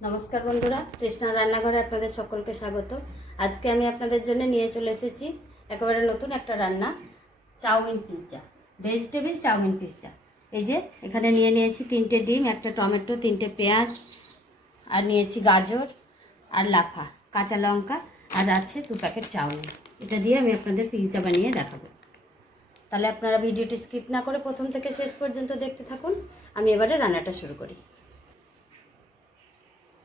নমস্কার বন্ধুরা, কৃষ্ণা রান্নাঘরে আপনাদের সকলকে স্বাগত। আজকে আমি আপনাদের জন্য নিয়ে চলে এসেছি একেবারে নতুন একটা রান্না, chowmein pizza, vegetable chowmein pizza. এই যে এখানে নিয়েছি 3টে ডিম, একটা টমেটো, 3টে পেঁয়াজ, আর নিয়েছি গাজর আর লাফা, কাঁচা লঙ্কা, আর আছে 2 প্যাকেট চাউমিন। এটা দিয়ে আমি আপনাদের পিৎজা বানিয়ে দেখাবো। তাহলে আপনারা ভিডিওটি স্কিপ না করে প্রথম থেকে শেষ পর্যন্ত দেখতে থাকুন। আমি এবারে রান্নাটা শুরু করি।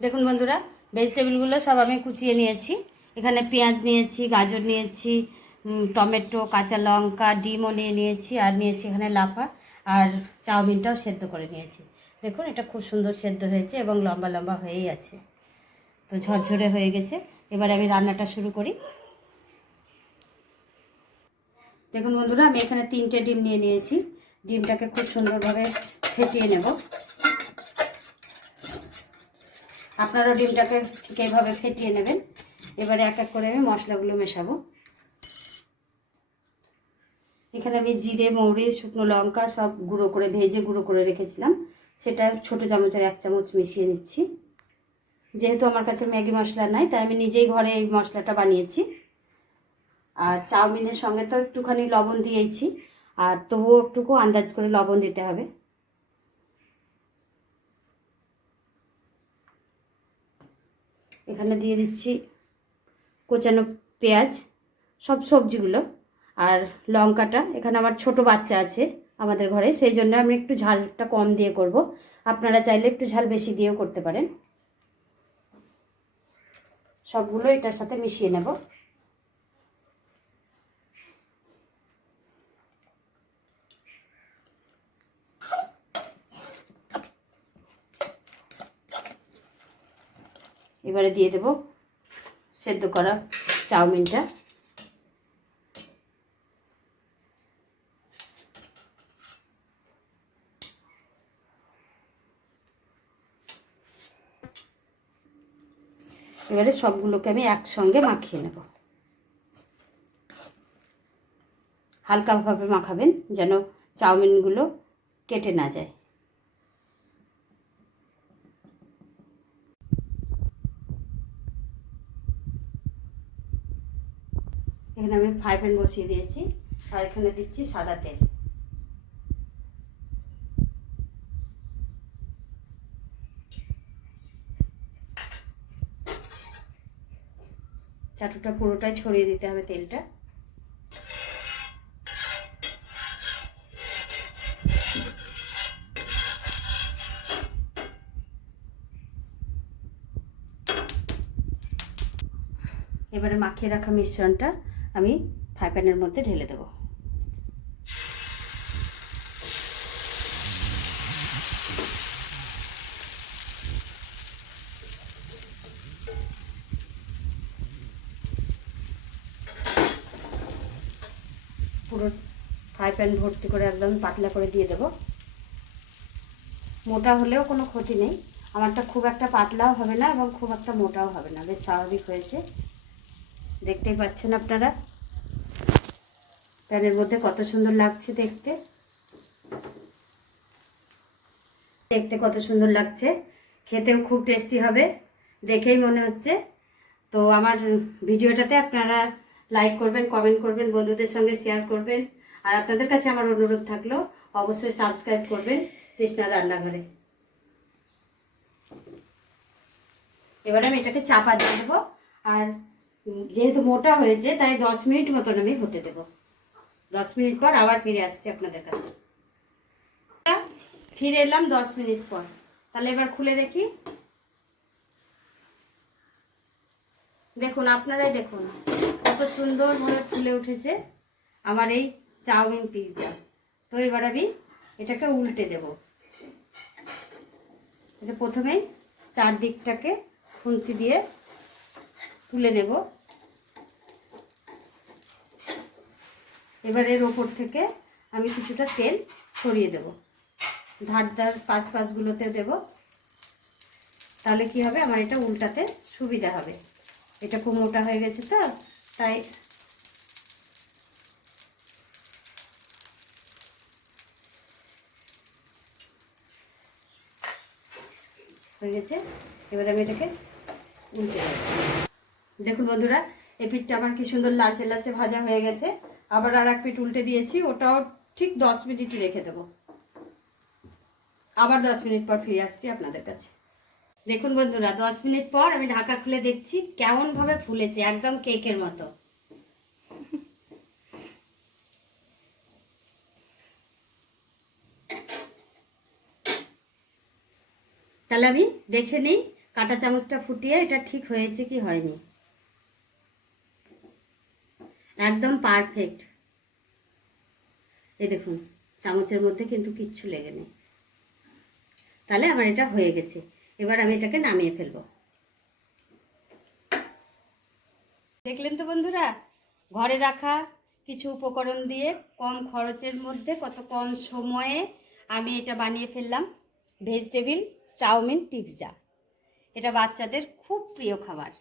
দেখুন বন্ধুরা, ভেজিটেবিলগুলো সব আমি কুচিয়ে নিয়েছি। এখানে পেঁয়াজ নিয়েছি, গাজর নিয়েছি, টমেটো, কাঁচা লঙ্কা, ডিমও নিয়েছি, আর নিয়েছি এখানে লাফা, আর চাউমিনটাও সেদ্ধ করে নিয়েছি। দেখুন এটা খুব সুন্দর সেদ্ধ হয়েছে এবং লম্বা লম্বা হয়েই আছে, তো ঝরঝরে হয়ে গেছে। এবার আমি রান্নাটা শুরু করি। দেখুন বন্ধুরা, আমি এখানে 3টে ডিম নিয়েছি। ডিমটাকে খুব সুন্দরভাবে ফেটিয়ে নেব। আপনারাও ডিমটাকে ঠিক এইভাবে ফেটিয়ে নেবেন। এবারে এক এক করে আমি মশলাগুলো মেশাবো। এখানে আমি জিরে, মৌরি, শুকনো লঙ্কা সব গুঁড়ো করে ভেজে গুঁড়ো করে রেখেছিলাম, সেটা ছোটো চামচের 1 চামচ মিশিয়ে নিচ্ছি। যেহেতু আমার কাছে ম্যাগি মশলা নাই, তাই আমি নিজেই ঘরে এই মশলাটা বানিয়েছি। আর চাউমিনের সঙ্গে তো একটুখানি লবণ দিয়েছি, আর তবুও একটুকু আন্দাজ করে লবণ দিতে হবে। এখানে দিয়ে দিচ্ছি কোচানো পেঁয়াজ, সব সবজিগুলো, আর লঙ্কাটা। এখানে আমার ছোট বাচ্চা আছে আমাদের ঘরে, সেই জন্য আমি একটু ঝালটা কম দিয়ে করব। আপনারা চাইলে একটু ঝাল বেশি দিয়েও করতে পারেন। সবগুলো এটার সাথে মিশিয়ে নেব। এবারে দিয়ে দেব সেদ্ধ করা চাউমিনটা। এবারে সবগুলোকে আমি একসঙ্গে মাখিয়ে নেব। হালকাভাবে মাখাবেন যেন চাউমিনগুলো কেটে না যায়। এখানে আমি ফ্রাই প্যান বসিয়ে দিয়েছি, আর এখানে দিচ্ছি সাদা তেল। চাটুটা পুরোটাই ছড়িয়ে দিতে হবে তেলটা। এবারে মাখিয়ে রাখা মিশ্রণটা আমি ফ্রাই প্যানের মধ্যে ঢেলে দেব। পুরো ফ্রাই প্যান ভর্তি করে একদম পাতলা করে দিয়ে দেব। মোটা হলেও কোনো ক্ষতি নেই, আমারটা খুব একটা পাতলাও হবে না এবং খুব একটা মোটাও হবে না, বেশ স্বাভাবিক হয়েছে। দেখতেই পাচ্ছেন আপনারা প্যানের মধ্যে কত সুন্দর লাগছে দেখতে। দেখতে কত সুন্দর লাগছে, খেতেও খুব টেস্টি হবে, দেখেই মনে হচ্ছে। তো আমার ভিডিওটাতে আপনারা লাইক করবেন, কমেন্ট করবেন, বন্ধুদের সঙ্গে শেয়ার করবেন, আর আপনাদের কাছে আমার অনুরোধ থাকলো অবশ্যই সাবস্ক্রাইব করবেন তৃষ্ণা রান্নাঘরে। এবারে আমি এটাকে চাপা দিয়ে দেবো, আর যেহেতু মোটা হয়েছে তাই 10 মিনিট মতন আমি হতে দেব। 10 মিনিট পর আবার ফিরে আসছি আপনাদের কাছে। ফিরে এলাম 10 মিনিট পর। তাহলে এবার খুলে দেখি। দেখুন, আপনারাই দেখুন কত সুন্দরভাবে ফুলে উঠেছে আমার এই চাউমিন পিৎজা। তো এবার আমি এটাকে উল্টে দেব। এটা প্রথমেই চারদিকটাকে খুন্তি দিয়ে তুলে নেব। এবার এর ওপর থেকে আমি কিছুটা তেল ছড়িয়ে দেব, ধার পাশগুলোতে দেব। তাহলে কি হবে, আমার এটা উল্টাতে সুবিধা হবে। এটা খুব মোটা হয়ে গেছে তো, তাই হয়ে গেছে। এবার আমি এটাকে উল্টে দেবো। দেখুন বন্ধুরা, এই পিঠটা আমার কি সুন্দর লালচে লালচে ভাজা হয়ে গেছে। আবার আর এক পিঠ উল্টে দিয়েছি, ওটাও ঠিক 10 মিনিটই রেখে দেবো। আবার 10 মিনিট পর ফিরে আসছি আপনাদের কাছে। দেখুন বন্ধুরা, 10 মিনিট পর আমি ঢাকা খুলে দেখছি কেমনভাবে ফুলেছে, একদম কেকের মতো। তাহলে আমি দেখে নিই কাঁটা চামচটা ফুটিয়ে এটা ঠিক হয়েছে কি হয়নি। একদম পারফেক্ট। এই দেখুন, চামচের মধ্যে কিন্তু কিচ্ছু লেগে নেই। তাহলে আমার এটা হয়ে গেছে। এবার আমি এটাকে নামিয়ে ফেলবো। দেখলেন তো বন্ধুরা, ঘরে রাখা কিছু উপকরণ দিয়ে কম খরচের মধ্যে কত কম সময়ে আমি এটা বানিয়ে ফেললাম, ভেজিটেবিল চাউমিন পিৎজা। এটা বাচ্চাদের খুব প্রিয় খাবার।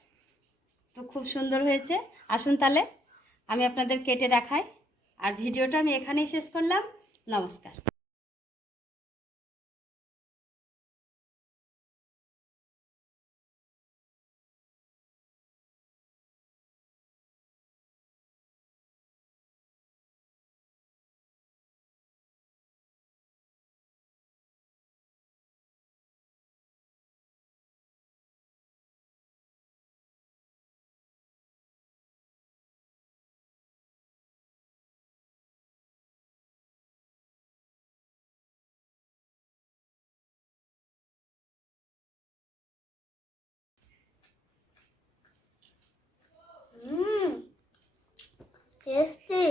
তো খুব সুন্দর হয়েছে। আসুন তাহলে আমি আপনাদের কেটে দেখাই। আর ভিডিওটা আমি এখানেই শেষ করলাম। নমস্কার। টেস্টি।